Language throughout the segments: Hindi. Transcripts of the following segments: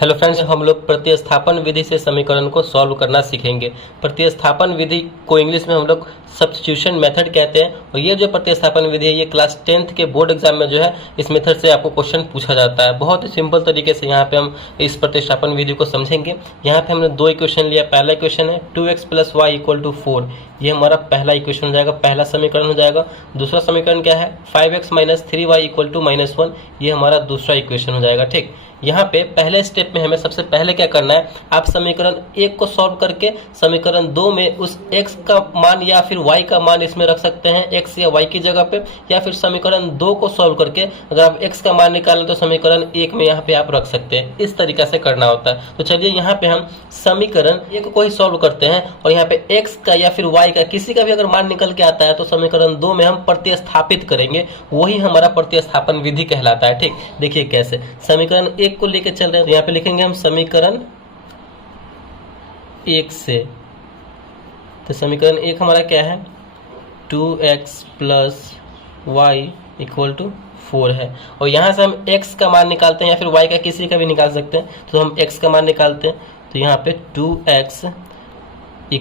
हेलो फ्रेंड्स, हम लोग प्रतिस्थापन विधि से समीकरण को सॉल्व करना सीखेंगे। प्रतिस्थापन विधि को इंग्लिश में हम लोग सब्स्टिट्यूशन मेथड कहते हैं। और ये जो प्रतिस्थापन विधि है ये क्लास 10th के बोर्ड एग्जाम में जो है इस मेथड से आपको क्वेश्चन पूछा जाता है। बहुत ही सिंपल तरीके से यहाँ पे हम इस प्रतिस्थापन विधि को समझेंगे। यहाँ पे हमने दो इक्वेशन लिया। पहला इक्वेशन है 2x + y = 4, ये हमारा पहला इक्वेशन हो जाएगा, पहला समीकरण हो जाएगा। दूसरा समीकरण क्या है 5x - 3y = -1, ये हमारा दूसरा इक्वेशन हो जाएगा। ठीक, यहाँ पे पहले स्टेप में हमें सबसे पहले क्या करना है, आप समीकरण 1 को सॉल्व करके समीकरण 2 में उस x का मान या फिर y का मान इसमें रख सकते हैं, x या y की जगह पे, या फिर समीकरण 2 को सॉल्व करके अगर आप x का मान निकालें तो समीकरण 1 में यहाँ पे आप रख सकते हैं। इस तरीके से करना होता है। तो चलिए यहाँ पे हम समीकरण 1 को ही सॉल्व करते हैं और यहाँ पे x का या फिर y का किसी का भी अगर मान निकल के आता है तो समीकरण 2 में हम प्रतिस्थापित करेंगे, वही हमारा प्रतिस्थापन विधि कहलाता है। ठीक, देखिए कैसे समीकरण 1 को लेके चल रहे हैं। तो यहाँ पे लिखेंगे हम समीकरण 1 से। तो समीकरण 1 हमारा क्या है 2x + y = 4 है। और यहाँ से हम x का मान निकालते हैं या फिर y का किसी का भी निकाल सकते हैं। तो हम x का मान निकालते हैं। तो यहाँ पे 2x =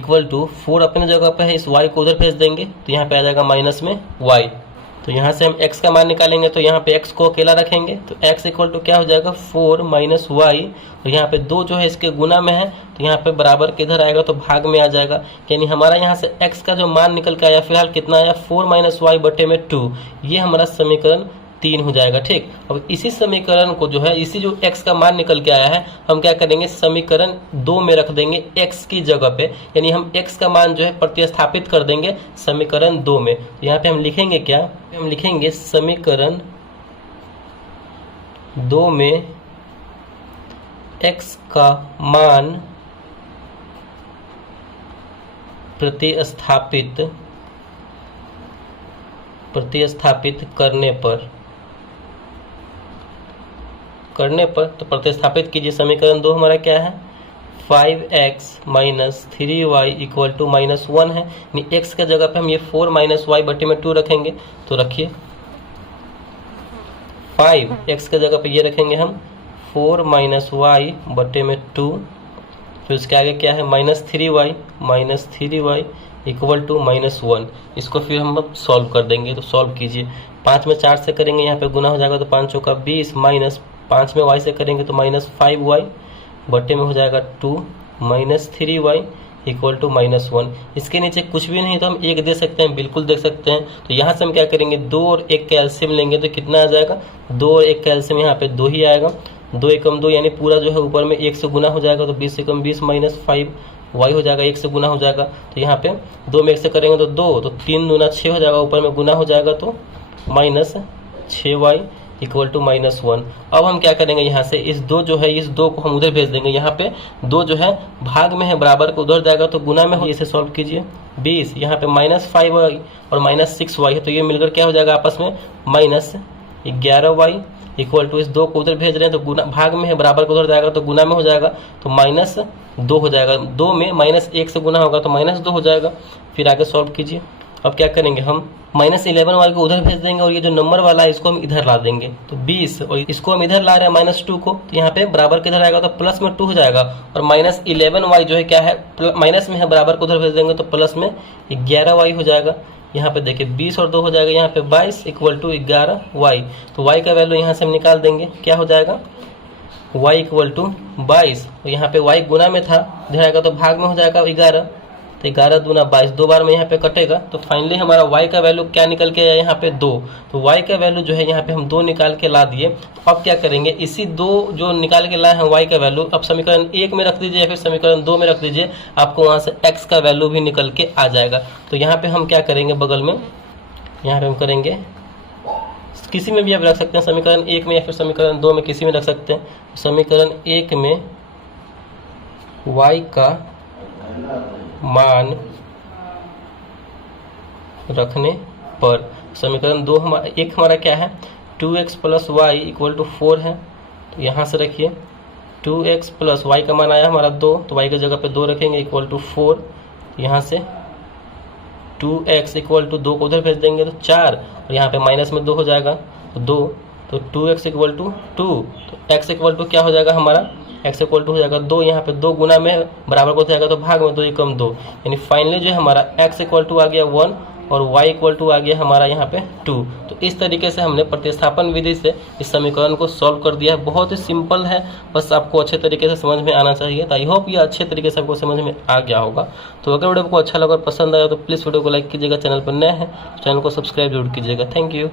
4 अपने जगह पे है, इस y को उधर भेज देंगे तो यहाँ पे आ जाएगा माइनस में y। तो यहाँ से हम x का मान निकालेंगे तो यहाँ पे x को अकेला रखेंगे तो x = क्या हो जाएगा 4 - y। और यहाँ पे 2 जो है इसके गुना में है तो यहाँ पे बराबर किधर आएगा तो भाग में आ जाएगा। यानी हमारा यहाँ से x का जो मान निकल के आया फिलहाल कितना आया 4 - y/2, ये हमारा समीकरण 3 हो जाएगा। ठीक, अब इसी समीकरण को जो है इसी जो x का मान निकल के आया है हम क्या करेंगे समीकरण 2 में रख देंगे x की जगह पे, यानी हम x का मान जो है प्रतिस्थापित कर देंगे समीकरण 2 में। तो यहाँ पे हम लिखेंगे क्या, हम लिखेंगे समीकरण 2 में x का मान प्रतिस्थापित करने पर तो प्रतिस्थापित कीजिए। समीकरण 2 हमारा क्या है 5x - 3y = -1 है, यानी x के जगह पे हम ये 4 - y/2 रखेंगे। तो रखिए 5x के जगह पे ये रखेंगे हम 4 - y/2। फिर उसके आगे क्या है -3y = -1। इसको फिर हम सॉल्व कर देंगे। तो सॉल्व कीजिए, 5 में 4 से करेंगे यहाँ पे गुना हो जाएगा तो 5 चौका 20 माइनस 5 में y से करेंगे तो -5y बटे में हो जाएगा 2 -3y = -1। इसके नीचे कुछ भी नहीं तो हम 1 दे सकते हैं, बिल्कुल दे सकते हैं। तो यहाँ से हम क्या करेंगे 2 और 1 का एलसीएम लेंगे तो कितना आ जाएगा 2 और 1 का एलसीएम यहाँ पे 2 ही आएगा। 2 एकम 2 यानी पूरा जो है ऊपर में 1 से गुना हो जाएगा तो 20 एकम 20 -5y हो जाएगा, 1 से गुना हो जाएगा। तो यहाँ पे 2 में 1 से करेंगे तो 2, तो 3 दूना 6 हो जाएगा, ऊपर में गुना हो जाएगा तो -6y = -1। अब हम क्या करेंगे यहाँ से इस 2 जो है इस 2 को हम उधर भेज देंगे। यहाँ पे 2 जो है भाग में है, बराबर को उधर जाएगा तो गुना में हो। इसे सॉल्व कीजिए 20, यहाँ पे -5y और -6y है तो ये मिलकर क्या हो जाएगा आपस में -11y = इस 2 को उधर भेज रहे हैं तो गुना भाग में है, बराबर को उधर जाएगा तो गुना में हो जाएगा तो -2 हो जाएगा। 2 में -1 से गुना होगा तो -2 हो जाएगा। फिर आगे सॉल्व कीजिए। अब क्या करेंगे हम -11y को उधर भेज देंगे और ये जो नंबर वाला है इसको हम इधर ला देंगे। तो 20 और इसको हम इधर ला रहे हैं -2 को, तो यहाँ पे बराबर किधर आएगा तो प्लस में 2 हो जाएगा। और -11y जो है क्या है माइनस में है, बराबर को उधर भेज देंगे तो प्लस में 11y हो जाएगा। यहाँ पे देखिए 20 और 2 हो जाएगा, यहाँ पे 22 = 11y। तो y का वैल्यू यहाँ से हम निकाल देंगे, क्या हो जाएगा y = 22। और यहाँ पे y गुना में था, इधर आएगा तो भाग में हो जाएगा 11, तो 11 दूना 22, 2 बार में यहाँ पे कटेगा। तो फाइनली हमारा y का वैल्यू क्या निकल के आया यहाँ पे 2। तो y का वैल्यू जो है यहाँ पे हम 2 निकाल के ला दिए। तो अब क्या करेंगे इसी 2 जो निकाल के लाए हैं y का वैल्यू अब समीकरण 1 में रख दीजिए या फिर समीकरण 2 में रख दीजिए, आपको वहाँ से x का वैल्यू भी निकल के आ जाएगा। तो यहाँ पे हम क्या करेंगे बगल में यहाँ पे हम करेंगे किसी में भी आप रख सकते हैं, समीकरण 1 में या फिर समीकरण 2 में किसी में रख सकते हैं। समीकरण 1 में y का मान रखने पर समीकरण 1 हमारा क्या है 2x + y = 4 है। तो यहाँ से रखिए 2x + y का मान आया हमारा 2, तो y की जगह पे 2 रखेंगे =4। यहाँ से 2x = 2 को उधर भेज देंगे तो 4, और यहाँ पे माइनस में 2 हो जाएगा तो 2, तो 2x = 2, तो x = क्या हो जाएगा हमारा x इक्वल टू हो जाएगा 2, यहाँ पे 2 गुना में बराबर को हो जाएगा तो भाग में 2 एकम 2, यानी फाइनली जो है हमारा x इक्वल टू आ गया 1 और y इक्वल टू आ गया हमारा यहाँ पे 2। तो इस तरीके से हमने प्रतिस्थापन विधि से इस समीकरण को सॉल्व कर दिया है। बहुत ही सिंपल है, बस आपको अच्छे तरीके से समझ में आना चाहिए। तो आई होप ये अच्छे तरीके से आपको समझ में आ गया होगा। तो अगर वीडियो को अच्छा लगा और पसंद आया तो प्लीज़ वीडियो को लाइक कीजिएगा, चैनल पर नए हैं चैनल को सब्सक्राइब जरूर कीजिएगा। Thank you.